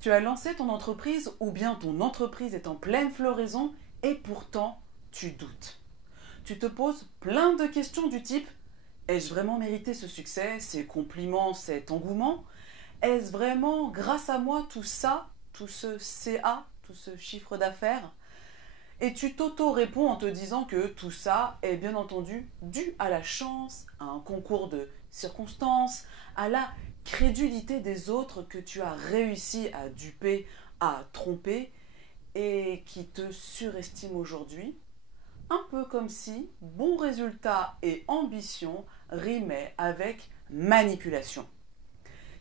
Tu as lancé ton entreprise ou bien ton entreprise est en pleine floraison et pourtant tu doutes. Tu te poses plein de questions du type: ai-je vraiment mérité ce succès, ces compliments, cet engouement? Est-ce vraiment grâce à moi tout ça, tout ce CA, tout ce chiffre d'affaires? Et tu t'auto-réponds en te disant que tout ça est bien entendu dû à la chance, à un concours de circonstances, à la crédulité des autres que tu as réussi à duper, à tromper et qui te surestiment aujourd'hui. Un peu comme si bon résultat et ambition rimaient avec manipulation.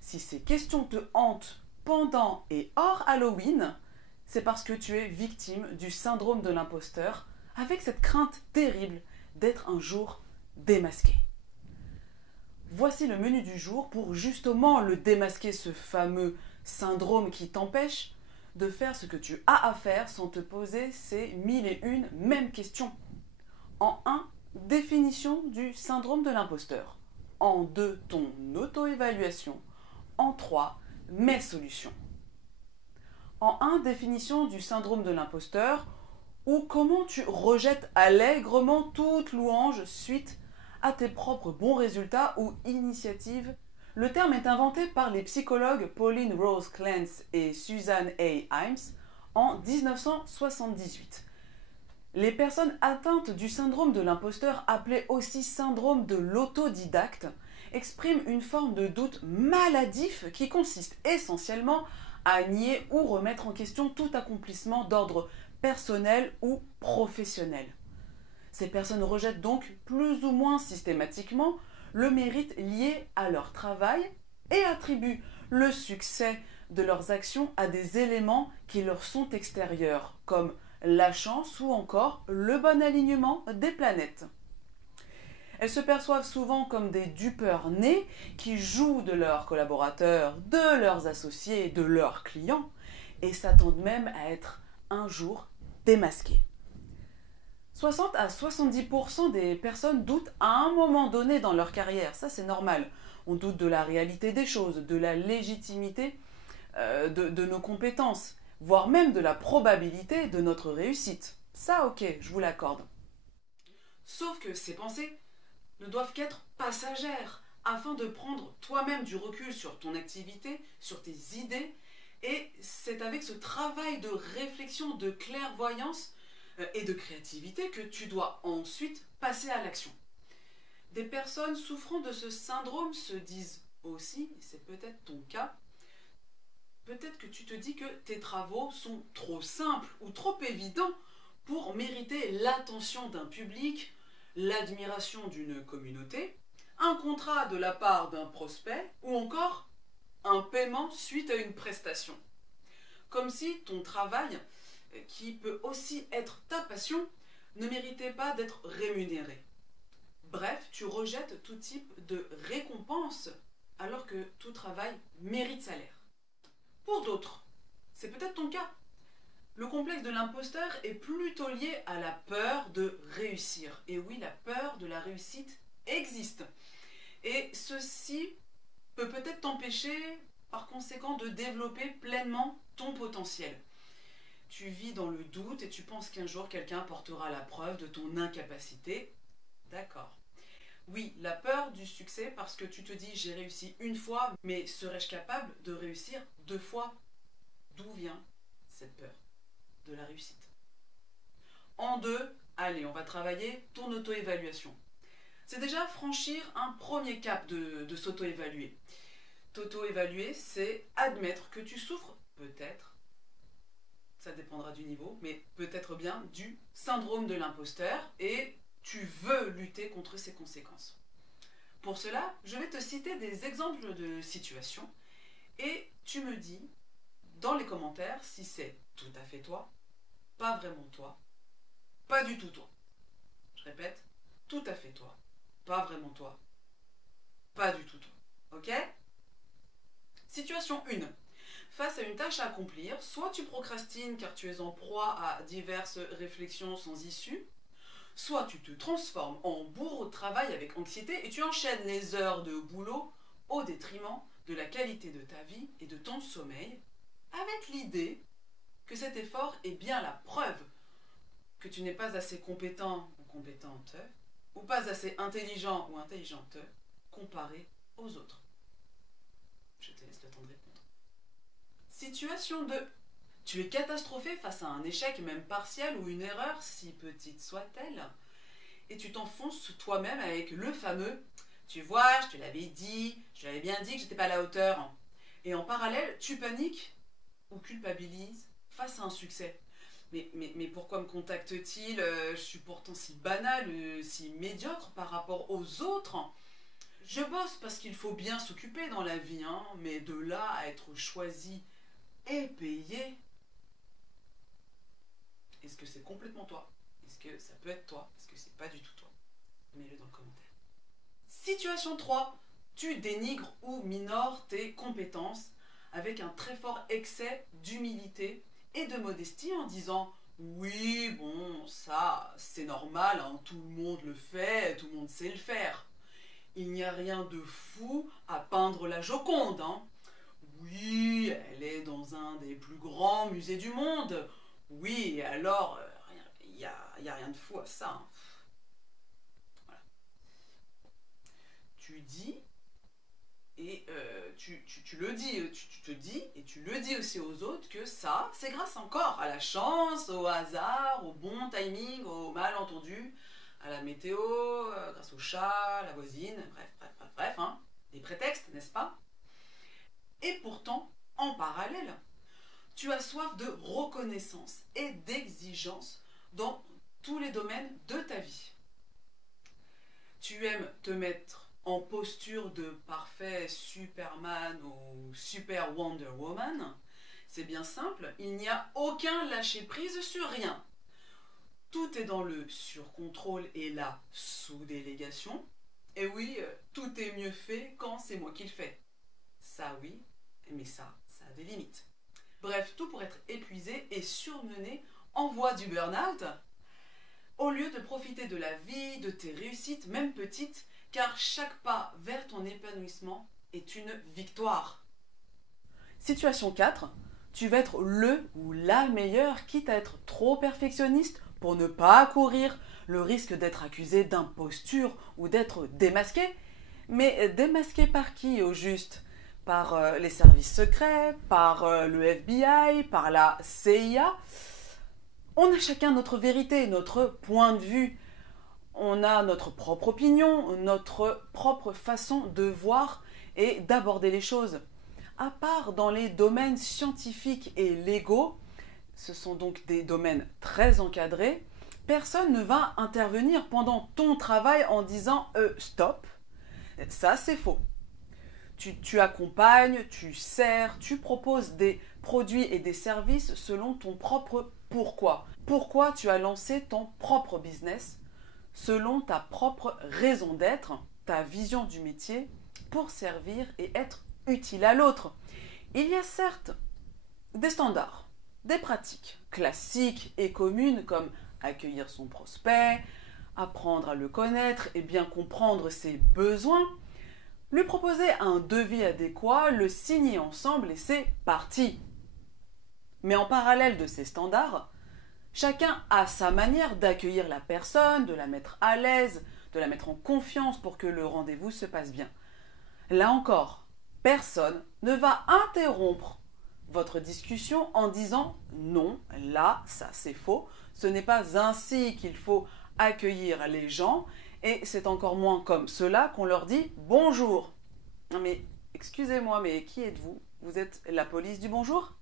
Si ces questions te hantent pendant et hors Halloween, c'est parce que tu es victime du syndrome de l'imposteur, avec cette crainte terrible d'être un jour démasqué. Voici le menu du jour pour justement le démasquer, ce fameux syndrome qui t'empêche de faire ce que tu as à faire sans te poser ces mille et une mêmes questions. En 1, définition du syndrome de l'imposteur. En 2, ton auto-évaluation. En 3, mes solutions. En 1, définition du syndrome de l'imposteur, ou comment tu rejettes allègrement toute louange suite à tes propres bons résultats ou initiatives. Le terme est inventé par les psychologues Pauline Rose Clance et Susan A. Himes en 1978. Les personnes atteintes du syndrome de l'imposteur, appelé aussi syndrome de l'autodidacte, expriment une forme de doute maladif qui consiste essentiellement à nier ou remettre en question tout accomplissement d'ordre personnel ou professionnel. Ces personnes rejettent donc plus ou moins systématiquement le mérite lié à leur travail et attribuent le succès de leurs actions à des éléments qui leur sont extérieurs, comme la chance ou encore le bon alignement des planètes. Elles se perçoivent souvent comme des dupeurs nés qui jouent de leurs collaborateurs, de leurs associés, de leurs clients et s'attendent même à être un jour démasquées. 60 à 70% des personnes doutent à un moment donné dans leur carrière, ça c'est normal. On doute de la réalité des choses, de la légitimité de nos compétences, voire même de la probabilité de notre réussite. Ça ok, je vous l'accorde. Sauf que ces pensées ne doivent qu'être passagères, afin de prendre toi-même du recul sur ton activité, sur tes idées, et c'est avec ce travail de réflexion, de clairvoyance et de créativité que tu dois ensuite passer à l'action. Des personnes souffrant de ce syndrome se disent aussi, et c'est peut-être ton cas, peut-être que tu te dis que tes travaux sont trop simples ou trop évidents pour mériter l'attention d'un public, l'admiration d'une communauté, un contrat de la part d'un prospect ou encore un paiement suite à une prestation. Comme si ton travail, qui peut aussi être ta passion, ne méritait pas d'être rémunéré. Bref, tu rejettes tout type de récompense alors que tout travail mérite salaire. Pour d'autres, c'est peut-être ton cas. Le complexe de l'imposteur est plutôt lié à la peur de réussir. Et oui, la peur de la réussite existe. Et ceci peut peut-être t'empêcher, par conséquent, de développer pleinement ton potentiel. Tu vis dans le doute et tu penses qu'un jour quelqu'un portera la preuve de ton incapacité. D'accord. Oui, la peur du succès parce que tu te dis j'ai réussi une fois, mais serais-je capable de réussir 2 fois? D'où vient cette peur de la réussite? En 2, allez, on va travailler ton auto-évaluation. C'est déjà franchir un premier cap de s'auto-évaluer. T'auto-évaluer, c'est admettre que tu souffres, peut-être, ça dépendra du niveau, mais peut-être bien du syndrome de l'imposteur et tu veux lutter contre ses conséquences. Pour cela, je vais te citer des exemples de situations et tu me dis dans les commentaires si c'est tout à fait toi, pas vraiment toi, pas du tout toi. Je répète, tout à fait toi, pas vraiment toi, pas du tout toi. Ok? Situation 1. Face à une tâche à accomplir, soit tu procrastines car tu es en proie à diverses réflexions sans issue, soit tu te transformes en bourreau de travail avec anxiété et tu enchaînes les heures de boulot au détriment de la qualité de ta vie et de ton sommeil. avec l'idée que cet effort est bien la preuve que tu n'es pas assez compétent ou compétente, ou pas assez intelligent ou intelligente comparé aux autres. Je te laisse le temps de répondre. Situation 2. Tu es catastrophé face à un échec même partiel ou une erreur, si petite soit-elle, et tu t'enfonces toi-même avec le fameux « Tu vois, je te l'avais dit, je l'avais bien dit que j'étais pas à la hauteur ». Et en parallèle, tu paniques ou culpabilises face à un succès. Mais pourquoi me contacte-t-il? Je suis pourtant si banal, si médiocre par rapport aux autres. Je bosse parce qu'il faut bien s'occuper dans la vie, hein, mais de là à être choisi et payé, est-ce que c'est complètement toi? Est-ce que ça peut être toi? Est-ce que c'est pas du tout toi? Mets-le dans le commentaire. Situation 3. Tu dénigres ou minores tes compétences avec un très fort excès d'humilité et de modestie en disant « Oui, bon, ça, c'est normal, hein, tout le monde le fait, tout le monde sait le faire. Il n'y a rien de fou à peindre la Joconde, hein. Oui, elle est dans un des plus grands musées du monde. Oui, alors, il n'y a rien de fou à ça. Hein. » Voilà. Tu dis, et tu le dis, tu te dis, et tu le dis aussi aux autres que ça, c'est grâce encore à la chance, au hasard, au bon timing, au malentendu, à la météo, grâce au chat, la voisine, bref, hein, des prétextes, n'est-ce pas? Et pourtant, en parallèle, tu as soif de reconnaissance et d'exigence dans tous les domaines de ta vie. Tu aimes te mettre en posture de parfait Superman ou Super Wonder Woman. C'est bien simple, il n'y a aucun lâcher-prise sur rien. Tout est dans le surcontrôle et la sous-délégation. Et oui, tout est mieux fait quand c'est moi qui le fais. Ça oui, mais ça a des limites. Bref, tout pour être épuisé et surmené en voie du burn-out, au lieu de profiter de la vie, de tes réussites, même petites, car chaque pas vers ton épanouissement est une victoire. Situation 4. Tu vas être le ou la meilleure, quitte à être trop perfectionniste pour ne pas courir le risque d'être accusé d'imposture ou d'être démasqué. Mais démasqué par qui au juste? Par les services secrets, par le FBI, par la CIA. On a chacun notre vérité, notre point de vue. On a notre propre opinion, notre propre façon de voir et d'aborder les choses. À part dans les domaines scientifiques et légaux, ce sont donc des domaines très encadrés, personne ne va intervenir pendant ton travail en disant « stop ». Ça, c'est faux. Tu accompagnes, tu sers, tu proposes des produits et des services selon ton propre pourquoi. Pourquoi tu as lancé ton propre business selon ta propre raison d'être, ta vision du métier pour servir et être utile à l'autre. Il y a certes des standards, des pratiques classiques et communes comme accueillir son prospect, apprendre à le connaître et bien comprendre ses besoins, lui proposer un devis adéquat, le signer ensemble et c'est parti. Mais en parallèle de ces standards, chacun a sa manière d'accueillir la personne, de la mettre à l'aise, de la mettre en confiance pour que le rendez-vous se passe bien. Là encore, personne ne va interrompre votre discussion en disant « non, là, ça c'est faux, ce n'est pas ainsi qu'il faut accueillir les gens et c'est encore moins comme cela qu'on leur dit « bonjour ». Mais excusez-moi, mais qui êtes-vous? Vous êtes la police du bonjour?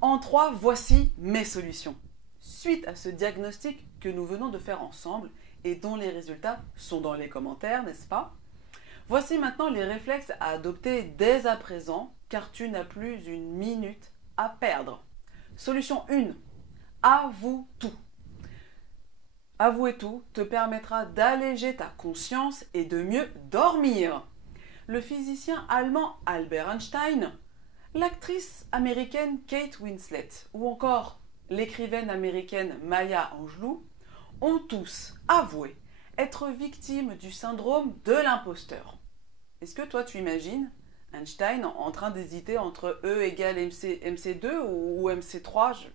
En 3, voici mes solutions. Suite à ce diagnostic que nous venons de faire ensemble et dont les résultats sont dans les commentaires, n'est-ce pas? Voici maintenant les réflexes à adopter dès à présent, car tu n'as plus une minute à perdre. Solution 1. Avoue tout. Avouer tout te permettra d'alléger ta conscience et de mieux dormir. Le physicien allemand Albert Einstein, l'actrice américaine Kate Winslet ou encore l'écrivaine américaine Maya Angelou ont tous avoué être victimes du syndrome de l'imposteur. Est-ce que toi tu imagines Einstein en train d'hésiter entre E égale MC2 ou MC3,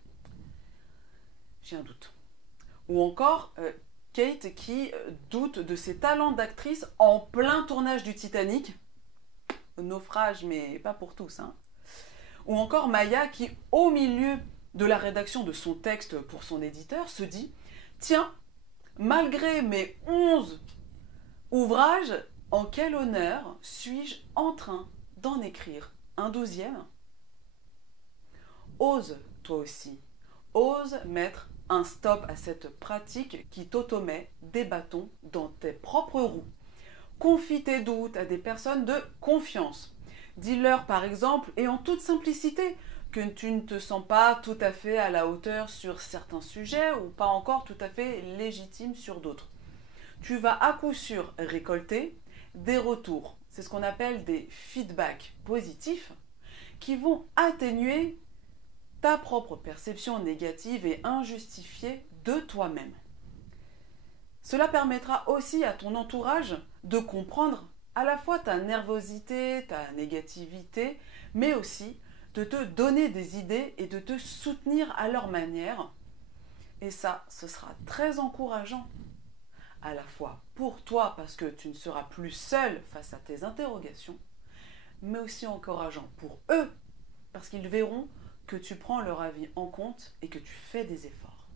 j'ai un doute. Ou encore Kate qui doute de ses talents d'actrice en plein tournage du Titanic. Naufrage, mais pas pour tous. Hein. Ou encore Maya qui, au milieu de la rédaction de son texte pour son éditeur, se dit « Tiens, malgré mes 11 ouvrages, en quel honneur suis-je en train d'en écrire un 12e ?» Ose, toi aussi, ose mettre un stop à cette pratique qui t'automet des bâtons dans tes propres roues. Confie tes doutes à des personnes de confiance. Dis-leur par exemple, et en toute simplicité, que tu ne te sens pas tout à fait à la hauteur sur certains sujets ou pas encore tout à fait légitime sur d'autres. Tu vas à coup sûr récolter des retours. C'est ce qu'on appelle des feedbacks positifs qui vont atténuer ta propre perception négative et injustifiée de toi-même. Cela permettra aussi à ton entourage de comprendre à la fois ta nervosité, ta négativité, mais aussi de te donner des idées et de te soutenir à leur manière. Et ça, ce sera très encourageant, à la fois pour toi parce que tu ne seras plus seul face à tes interrogations, mais aussi encourageant pour eux parce qu'ils verront que tu prends leur avis en compte et que tu fais des efforts.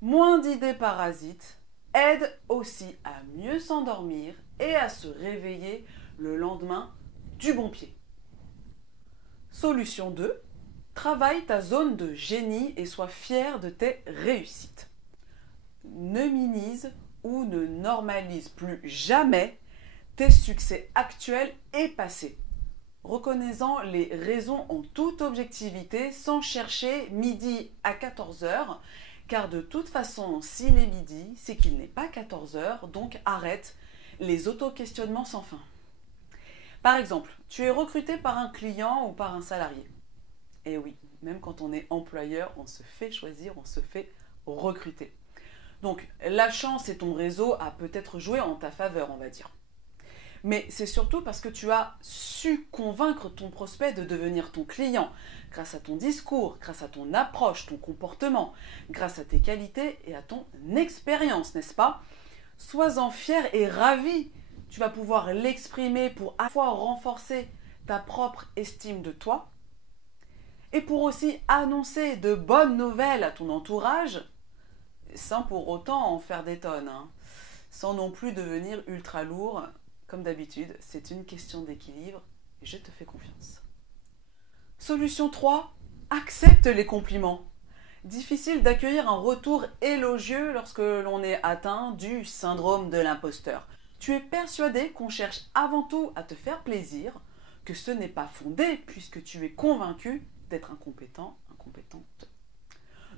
Moins d'idées parasites aide aussi à mieux s'endormir et à se réveiller le lendemain du bon pied. Solution 2. Travaille ta zone de génie et sois fier de tes réussites. Ne minimise ou ne normalise plus jamais tes succès actuels et passés. Reconnaissant les raisons en toute objectivité sans chercher midi à 14h, car de toute façon, s'il est midi, c'est qu'il n'est pas 14h, donc arrête les auto-questionnements sans fin. Par exemple, tu es recruté par un client ou par un salarié. Et oui, même quand on est employeur, on se fait choisir, on se fait recruter. Donc la chance et ton réseau a peut-être joué en ta faveur, on va dire. Mais c'est surtout parce que tu as su convaincre ton prospect de devenir ton client, grâce à ton discours, grâce à ton approche, ton comportement, grâce à tes qualités et à ton expérience, n'est-ce pas? Sois-en fier et ravi. Tu vas pouvoir l'exprimer pour à la fois renforcer ta propre estime de toi et pour aussi annoncer de bonnes nouvelles à ton entourage, sans pour autant en faire des tonnes, hein, sans non plus devenir ultra lourd. Comme d'habitude, c'est une question d'équilibre et je te fais confiance. Solution 3, accepte les compliments. Difficile d'accueillir un retour élogieux lorsque l'on est atteint du syndrome de l'imposteur. Tu es persuadé qu'on cherche avant tout à te faire plaisir, que ce n'est pas fondé puisque tu es convaincu d'être incompétent, incompétente.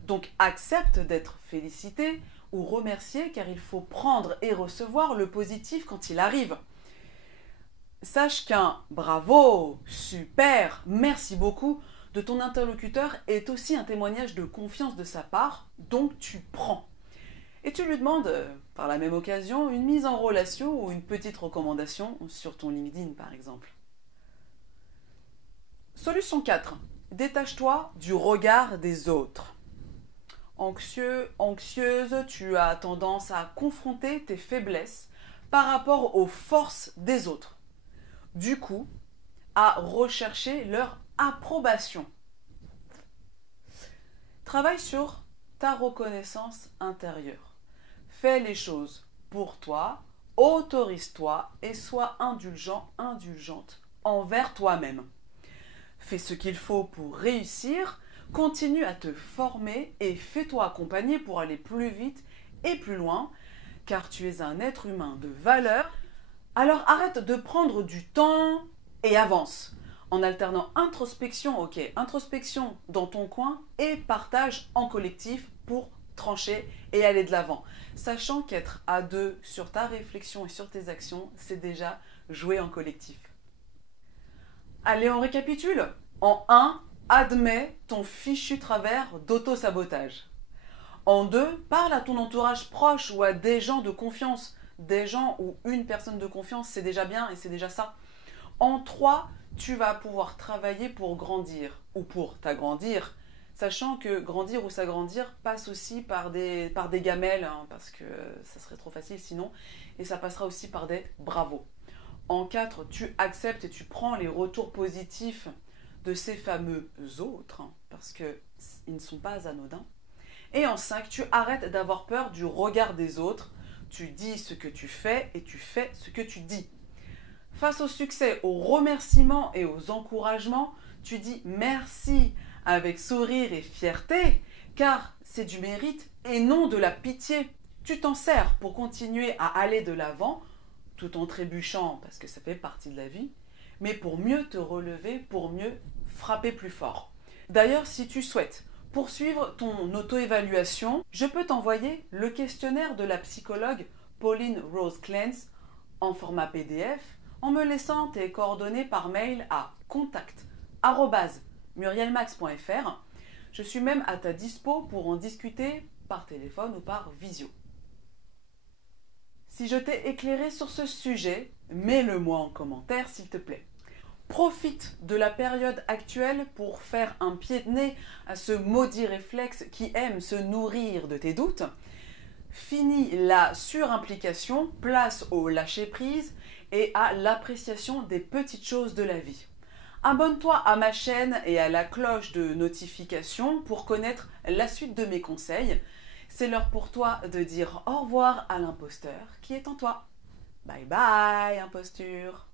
Donc accepte d'être félicité ou remercié car il faut prendre et recevoir le positif quand il arrive. Sache qu'un bravo, super, merci beaucoup de ton interlocuteur est aussi un témoignage de confiance de sa part, donc tu prends. Et tu lui demandes, par la même occasion, une mise en relation ou une petite recommandation sur ton LinkedIn par exemple. Solution 4. Détache-toi du regard des autres. Anxieux, anxieuse, tu as tendance à confronter tes faiblesses par rapport aux forces des autres. Du coup, à rechercher leur approbation. Travaille sur ta reconnaissance intérieure. Fais les choses pour toi, autorise-toi et sois indulgent, indulgente envers toi-même. Fais ce qu'il faut pour réussir, continue à te former et fais-toi accompagner pour aller plus vite et plus loin, car tu es un être humain de valeur. Alors arrête de prendre du temps et avance, en alternant introspection, introspection dans ton coin et partage en collectif pour trancher et aller de l'avant. Sachant qu'être à deux sur ta réflexion et sur tes actions, c'est déjà jouer en collectif. Allez, on récapitule. En 1, admets ton fichu travers d'auto-sabotage. En 2, parle à ton entourage proche ou à des gens de confiance. Des gens ou une personne de confiance, c'est déjà bien et c'est déjà ça. En 3, tu vas pouvoir travailler pour grandir ou pour t'agrandir, sachant que grandir ou s'agrandir passe aussi par des gamelles, hein, parce que ça serait trop facile sinon, et ça passera aussi par des bravos. En 4, tu acceptes et tu prends les retours positifs de ces fameux autres, hein, parce qu'ils ne sont pas anodins. Et en 5, tu arrêtes d'avoir peur du regard des autres, tu dis ce que tu fais et tu fais ce que tu dis. Face au succès, aux remerciements et aux encouragements, tu dis merci avec sourire et fierté, car c'est du mérite et non de la pitié. Tu t'en sers pour continuer à aller de l'avant, tout en trébuchant, parce que ça fait partie de la vie, mais pour mieux te relever, pour mieux frapper plus fort. D'ailleurs, si tu souhaites poursuivre ton auto-évaluation, je peux t'envoyer le questionnaire de la psychologue Pauline Rose Clance en format PDF en me laissant tes coordonnées par mail à contact@murielmax.fr. Je suis même à ta dispo pour en discuter par téléphone ou par visio. Si je t'ai éclairé sur ce sujet, mets-le-moi en commentaire s'il te plaît. Profite de la période actuelle pour faire un pied de nez à ce maudit réflexe qui aime se nourrir de tes doutes. Finis la surimplication, place au lâcher-prise et à l'appréciation des petites choses de la vie. Abonne-toi à ma chaîne et à la cloche de notification pour connaître la suite de mes conseils. C'est l'heure pour toi de dire au revoir à l'imposteur qui est en toi. Bye bye, imposture!